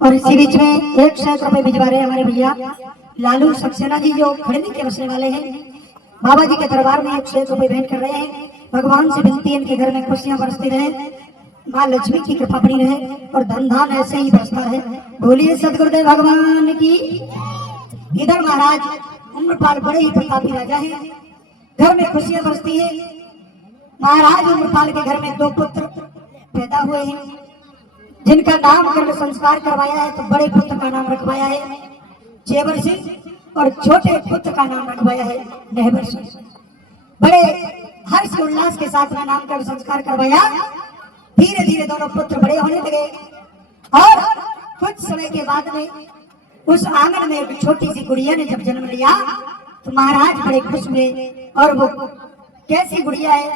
और इसी बीच में 100 रुपए भिजवा रहे हैं हमारे भैया लालू सक्सेना जी, जो खड़नी के बसने वाले हैं। बाबा जी के दरबार में 100 रुपए भेंट कर रहे हैं। भगवान से विनती है इनके घर में खुशियां बरसती रहे, माँ लक्ष्मी की कृपा बनी रहे और धन धान ऐसे ही बरसता है। बोलिए सदगुरुदेव भगवान की। इधर महाराज उम्रपाल बड़े ही प्रतापी राजा है, घर में खुशियां बरसती है। महाराज उम्रपाल के घर में 2 पुत्र पैदा हुए हैं, जिनका नामकरण संस्कार करवाया है। तो बड़े पुत्र का नाम रखवाया है जेवर सिंह और छोटे पुत्र का नाम रखवाया है नहबर सिंह। बड़े हर्ष उल्लास के साथ में नामकरण संस्कार करवाया। धीरे धीरे दोनों पुत्र बड़े होने लगे और कुछ समय के बाद में उस आंगन में एक छोटी सी गुड़िया ने जब जन्म लिया तो महाराज बड़े खुश हुए। और वो कैसी गुड़िया है,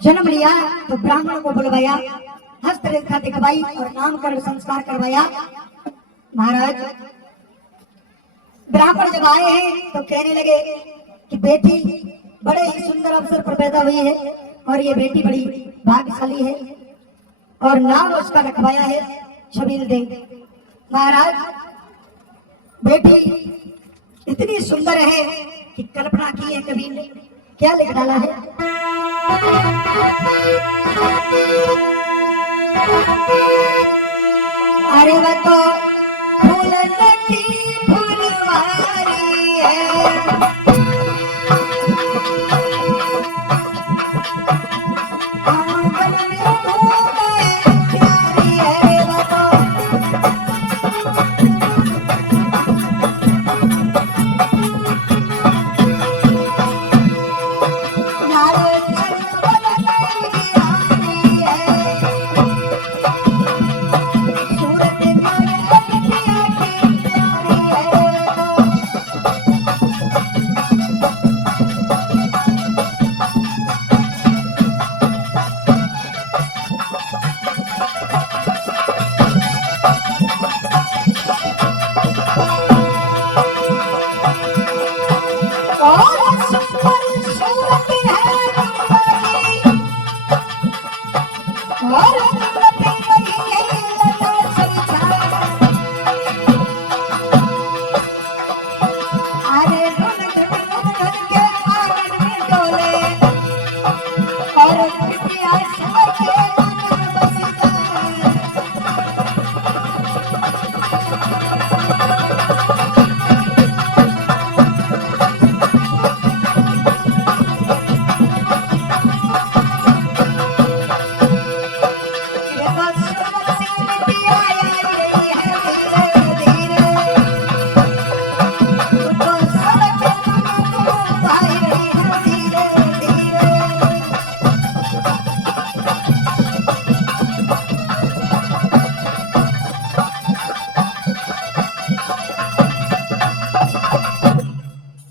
जन्म लिया तो ब्राह्मण को बुलवाया, हस्तरेखा दिखवाई और नामकरण संस्कार करवाया। महाराज ब्राह्मण जब आए हैं तो कहने लगे कि बेटी बड़े ही सुंदर अवसर पर पैदा हुई है और ये बेटी बड़ी भाग्यशाली है और नाम उसका रखवाया है छबील देव। महाराज बेटी इतनी सुंदर है कि कल्पना की है कभी ने क्या लिख डाला है। अरे वो तो फूलन की फूलवारी है,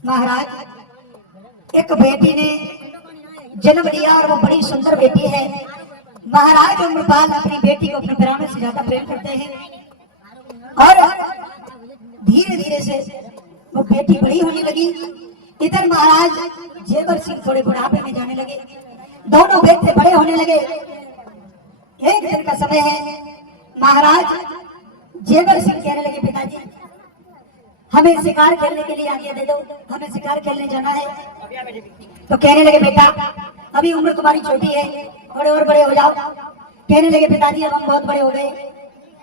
महाराज एक बेटी ने जन्म लिया और वो बड़ी सुंदर बेटी है। महाराज उम्रपाल अपनी बेटी को अपने प्राणों से ज्यादा प्रेम करते हैं और धीरे धीरे से वो बेटी बड़ी होने लगी। इधर महाराज जेवर सिंह थोड़े बुढ़ापे में जाने लगे, दोनों बेटे बड़े होने लगे। एक दिन का समय है, महाराज जेवर सिंह कहने लगे पिताजी हमें शिकार खेलने के लिए आज्ञा दे दो, हमें शिकार खेलने जाना है। तो कहने लगे बेटा अभी उम्र तुम्हारी छोटी है, थोड़े और बड़े हो जाओ। कहने लगे पिताजी अब हम बहुत बड़े हो गए,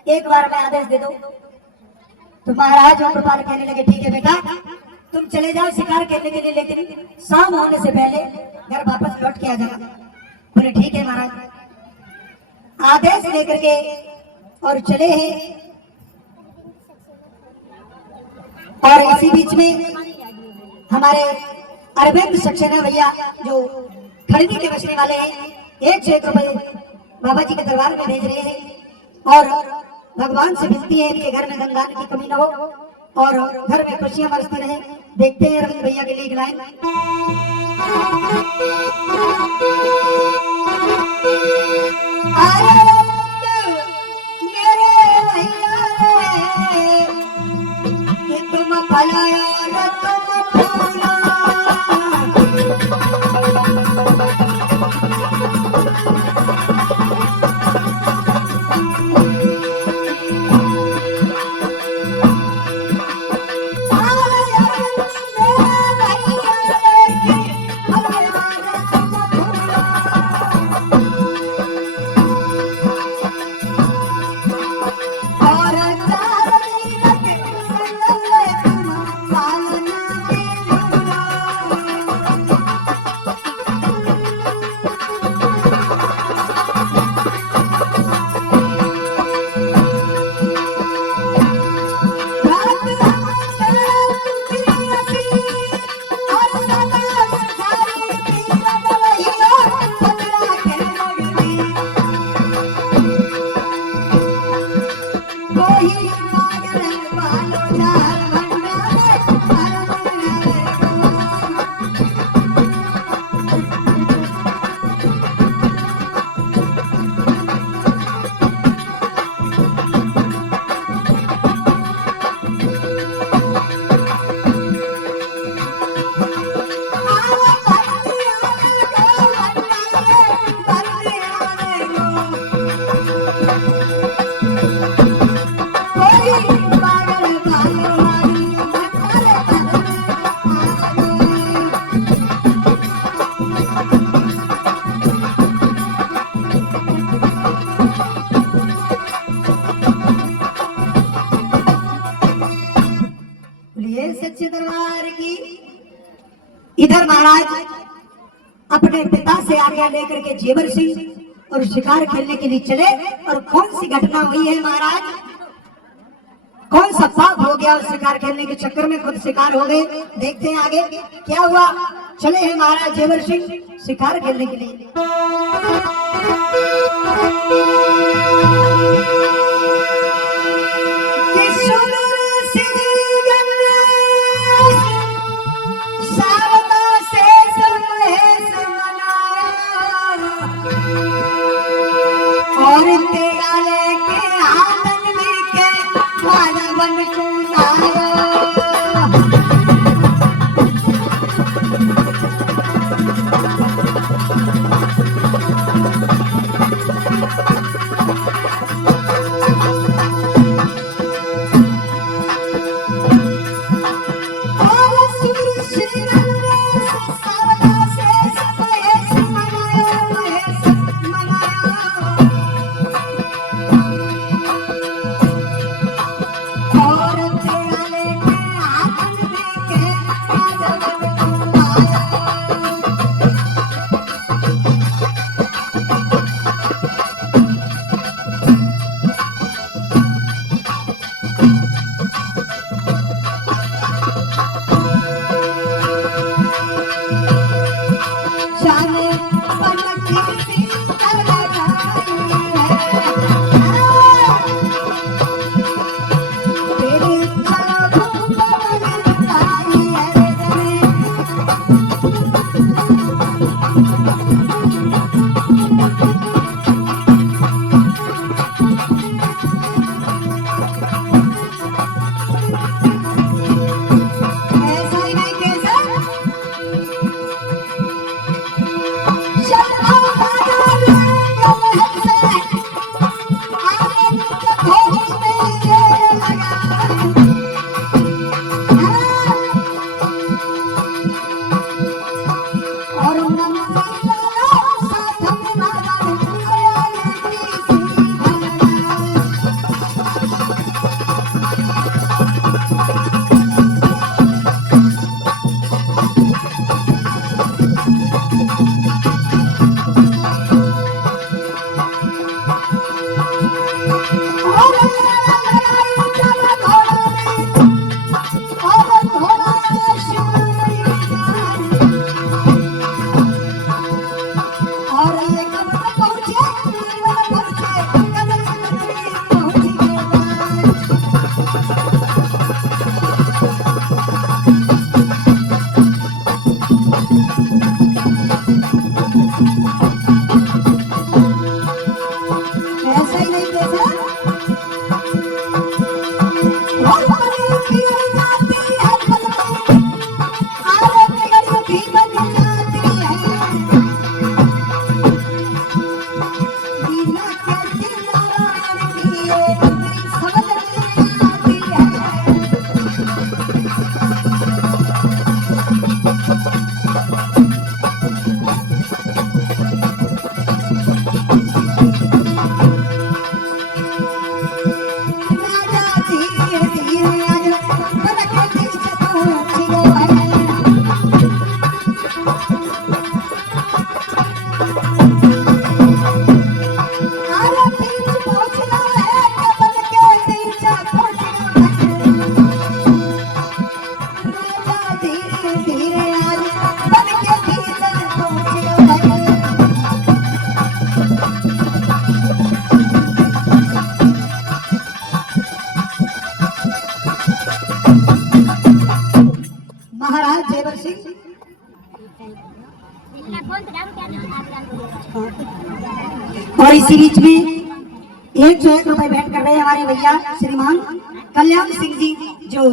एक बार में आदेश दे दो। तो महाराज उम्रपाल कहने लगे ठीक है बेटा तुम चले जाओ शिकार खेलने के लिए, लेकिन शाम होने से पहले घर वापस लौट के आ जाना। बोले ठीक है महाराज। आदेश लेकर के और चले हैं। और इसी बीच में हमारे अरविंद सक्सेना भैया जो खरीदी के बचने वाले हैं, 1 रुपए बाबा जी के दरबार में भेज रहे हैं और भगवान से विनती है कि घर में धनदान की कमी न हो और घर में खुशियां बरसती रहे। देखते हैं अरविंद भैया के लिए एक लाइन। तुम भला तुम भूला सच्चे दरबार की। इधर महाराज अपने पिता से आज्ञा लेकर के जेवर सिंह और शिकार खेलने के लिए चले। और कौन सी घटना हुई है महाराज, कौन सा पाप हो गया उस शिकार खेलने के चक्कर में खुद शिकार हो गए। देखते हैं आगे क्या हुआ। चले हैं महाराज जेवर सिंह शिकार खेलने के लिए। और तेरा लेके आंगन में के मानवन को लाया। महाराज जेवर सिंह और इसी बीच में 101 रुपए भेंट कर रहे हैं हमारे भैया श्रीमान कल्याण सिंह जी जो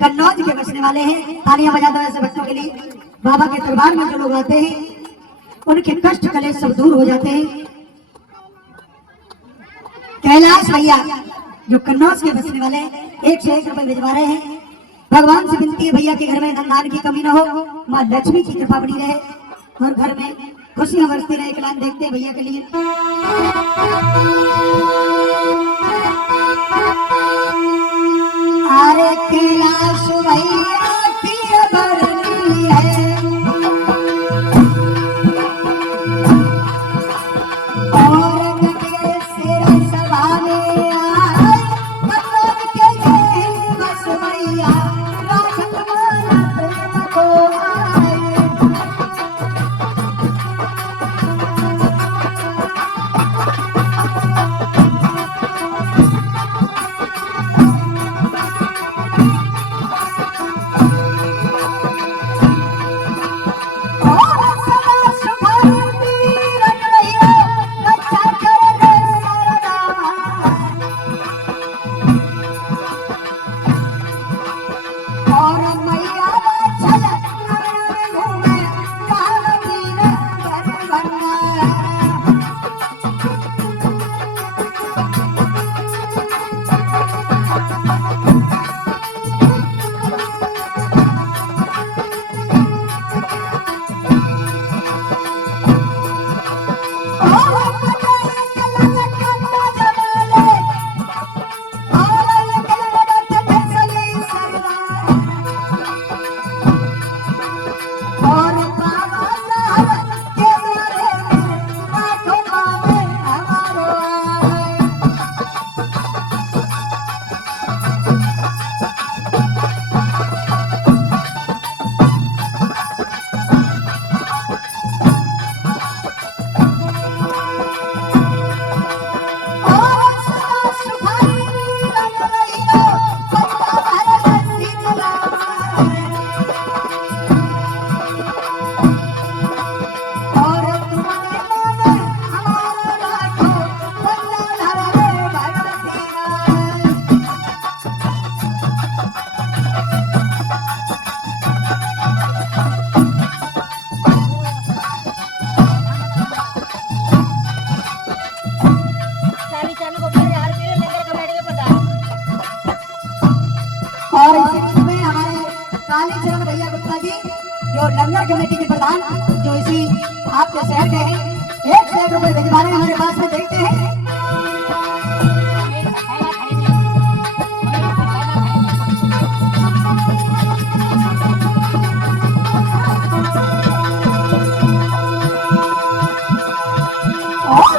कन्नौज के बसने वाले हैं। तालियां बजा दो ऐसे बच्चों के लिए। बाबा के दरबार में जो लोग आते हैं उनके कष्ट कलेश सब दूर हो जाते हैं। कैलाश भैया जो कन्नौज के बसने वाले हैं 101 रुपए भिजवा रहे हैं। भगवान से विनती है भैया के घर में धन की कमी न हो, माँ लक्ष्मी की कृपा बनी रहे और घर में खुशियां बरसती रहे। एक लाइन देखते हैं भैया के लिए। अरे कैलाश भैया की बरनी है और गंगे सिर सभा में आए कन्नौज के ये बस भैया राखत माना प्रेम को आए। जो लंगर कमेटी के प्रधान जो इसी आपके शहर के हैं 101 रुपए भिजवा रहे हैं हमारे पास में। देखते हैं और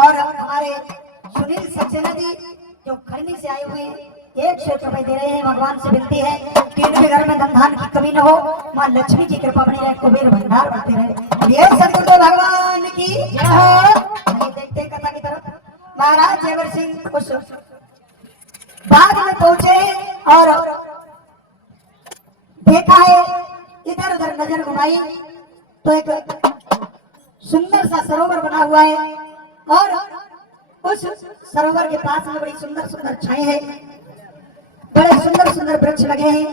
और हमारे सुनील सक्सेना जी जो खड़नी से आए हुए हैं 100 रुपए दे रहे हैं। भगवान से विनती है कि इनके घर में धन धान की कमी न हो, माँ लक्ष्मी की कृपा बनी रहे, कुबेर भंडार बढ़ते रहे। ये सदगुरुदेव भगवान की जय हो। देखते हैं कथा की तरफ। महाराज जयवर सिंह उस बाग में पहुंचे और देखा है इधर उधर नजर घुमाई तो एक सुंदर सा सरोवर बना हुआ है और उस सरोवर के पास में बड़ी सुंदर सुंदर छाए हैं, बड़े सुंदर सुंदर वृक्ष लगे हैं,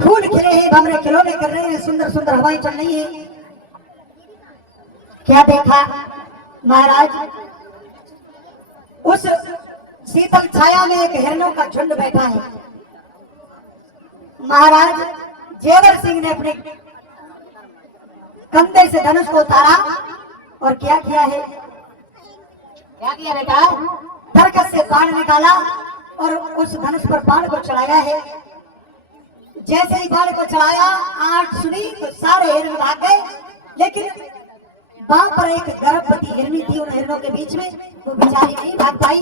फूल खिले हैं, भंवरे खिलौने कर रहे हैं, सुंदर सुंदर हवाएं चल रही है। क्या देखा महाराज, उस शीतल छाया में एक हिरणों का झुंड बैठा है। महाराज जेवर सिंह ने अपने कंधे से धनुष को उतारा और क्या किया है, क्या किया बेटा, तरकस से बाण निकाला और उस धनुष पर बाण को चढ़ाया है। जैसे ही बाण को चढ़ाया आंख सुनी तो सारे हिरण भाग गए, लेकिन वहां पर एक गर्भवती हिरणी थी उन हिरणों के बीच में, वो बेचारी नहीं भाग पाई।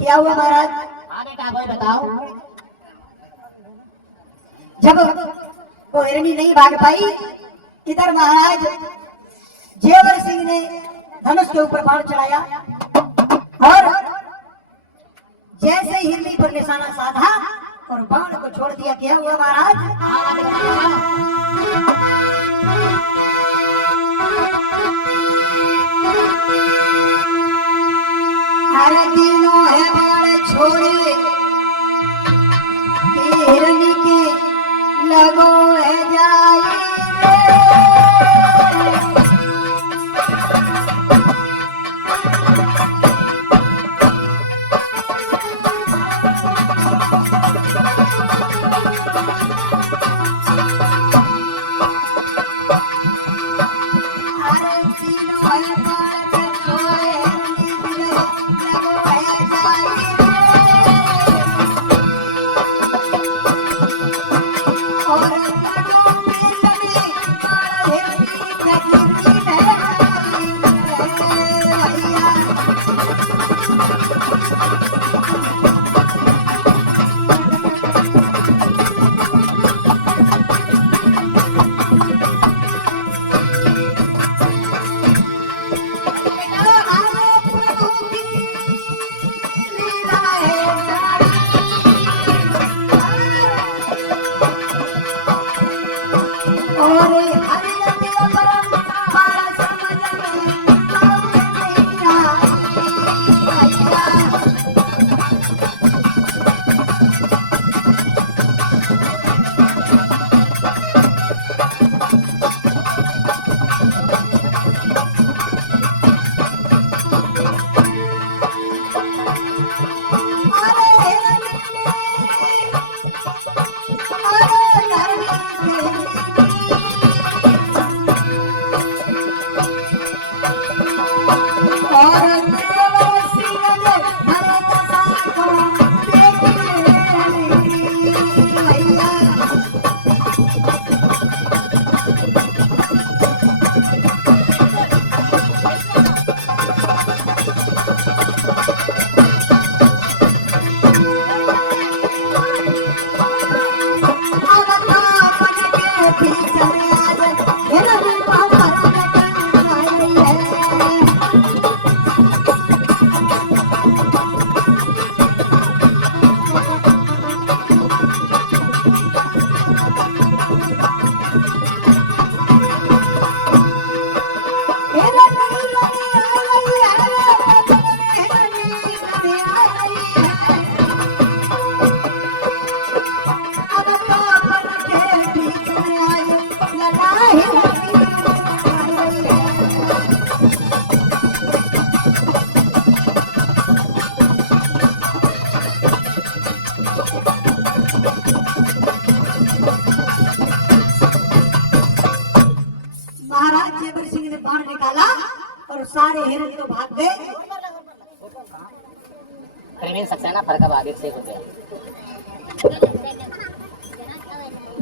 क्या हुआ महाराज? हाँ बेटा वो बताओ। जब वो हिरणी नहीं भाग पाई, इधर महाराज जेवर सिंह ने धनुष के ऊपर बाण चढ़ाया और जैसे हिरणी पर निशाना साधा और बाण को छोड़ दिया। क्या हुआ महाराज? अरे तीनों है बाण छोड़े हिरणी के लगो है जाए। Happy और सारे हिरण तो भाग गए। प्रवीण सक्सेना फरका आगे से हो गया।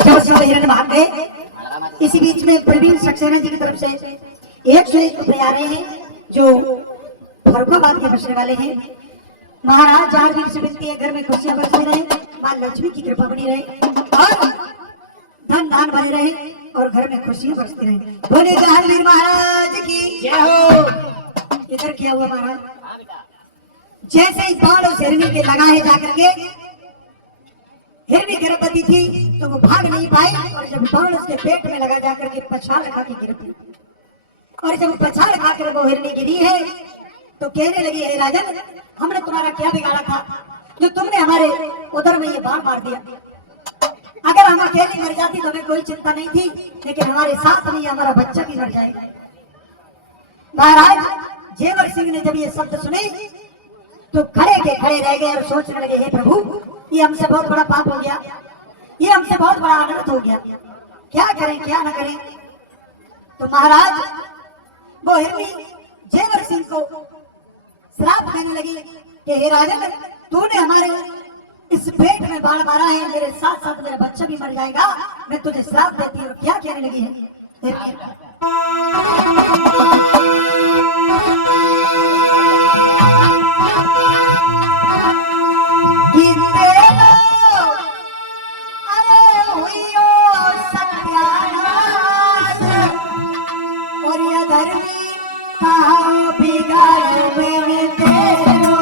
जब सब हिरण भाग गए, इसी बीच में प्रवीण सक्सेना जी की तरफ से 101 रुपए आ रहे हैं जो फरुखाबाद के बसने वाले हैं। महाराज जारवीर से विनती है, घर में खुशियां बरसती रहे, मां लक्ष्मी की कृपा बनी रहे और धन धान बने रहे और घर में खुशियां बरसती रहे। बोले जारवीर महाराज की जय हो। इधर किया हुआ महाराज, जैसे ही बाण उस हिरनी के लगा है जाकर के, हिरनी गर्भवती थी तो वो भाग नहीं पाई और जब बाण उसके पेट में लगा जाकर के पछाड़ खा के गिर पड़ी और जब पछाड़ खाकर वो हिरनी गिरी है तो कहने लगी, हे राजन, हमने तुम्हारा क्या बिगाड़ा था जो तुमने हमारे उधर में ये बाण मार दिया। अगर हम अकेले मर जाती तो हमें कोई चिंता नहीं थी, लेकिन हमारे साथ में हमारा बच्चा भी मर जाएगा। महाराज जेवर सिंह ने जब ये शब्द सुने तो खड़े के खड़े रह गए और सोचने लगे, हे प्रभु, ये हमसे बहुत बड़ा पाप हो गया, ये हमसे बहुत बड़ा अनर्थ हो गया, क्या करें क्या न करें। तो महाराज वो हिरनी जेवर सिंह को श्राप देने लगी कि हे राजन, तूने हमारे इस पेट में बाण मारा है, मेरे साथ साथ मेरा बच्चा भी मर जाएगा, मैं तुझे श्राप देती हूँ। क्या कहने लगी है और यह धर्मी कहाँ बिगाड़ो मेरे तेरो।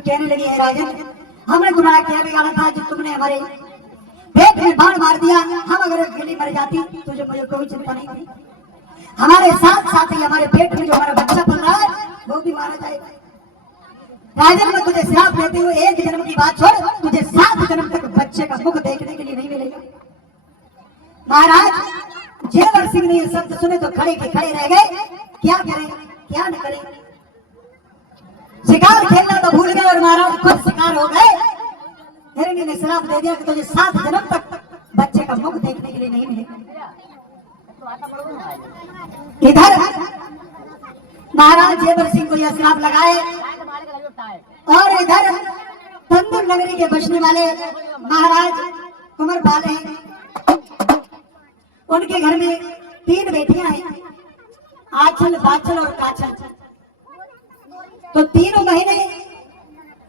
कहने लगी, है राजन, हमने तुम्हारा क्या बिगाड़ा था जो तुमने हमारे पेट में बाण मार दिया, हम अगर अकेली मर जाती तो जो मुझे कोई चिंता नहीं थी। हमारे साथ साथ ही हमारे पेट में जो हमारा बच्चा पल रहा है वो भी मारा जाएगा। राजन, मैं तुझे श्राप देती हूँ, एक जन्म की बात छोड़, तुझे 7 जन्म तक बच्चे का मुख देखने के लिए नहीं मिलेगा। महाराज जेवर सिंह ने ये शब्द सुने तो खड़े के खड़े रह गए, क्या करें क्या न करें। शिकार खेलना तो भूल गए और महाराज खुद शिकार हो गए। हिरणी ने श्राप दे दिया कि तुझे 7 जन्म तक बच्चे का मुख देखने के लिए नहीं मिलेगा। इधर महाराज जेवर सिंह को यह श्राप लगाए और इधर तंदुर नगरी के बसने वाले महाराज कुंवर बाले हैं, उनके घर में 3 बेटियां हैं, आंचल, बाचल और काचल। तो 3 महीने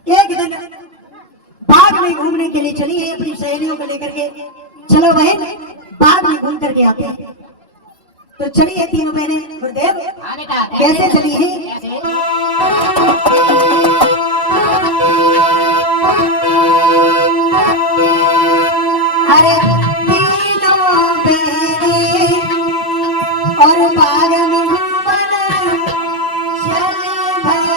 एक दिन बाग में घूमने के लिए चली है अपनी सहेलियों को लेकर के। चलो बहन बाग में घूम करके आते हैं। तो चली है 3 बहने। गुरुदेव कैसे चली है? अरे 3 बहने और बाग में घूमने चली भाई।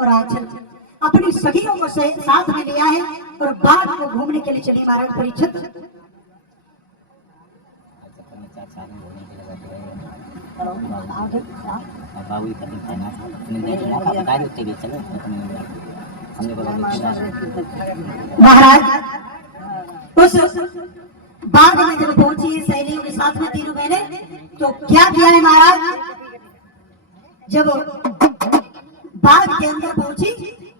और आंचल अपनी सखियों को साथ में लिया है और बाग को घूमने के लिए चली महाराज परीक्षित। महाराज उस बाग में जब पहुंची सहेलियों के साथ में 3 बहने, तो क्या किया है महाराज, जब बाग के अंदर पहुंची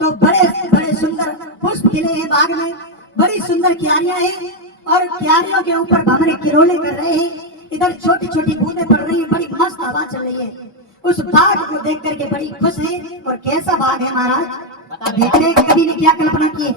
तो बड़े बड़े सुंदर पुष्प खिले हैं बाग में, बड़ी सुंदर क्यारियां हैं और क्यारियों के ऊपर भंवरे किरोले कर रहे हैं, इधर छोटी छोटी बूंदें पड़ रही है, बड़ी मस्त हवा चल रही है। उस बाग को देख करके बड़ी खुश है। और कैसा बाग है महाराज, देखने कभी ने क्या कल्पना की है।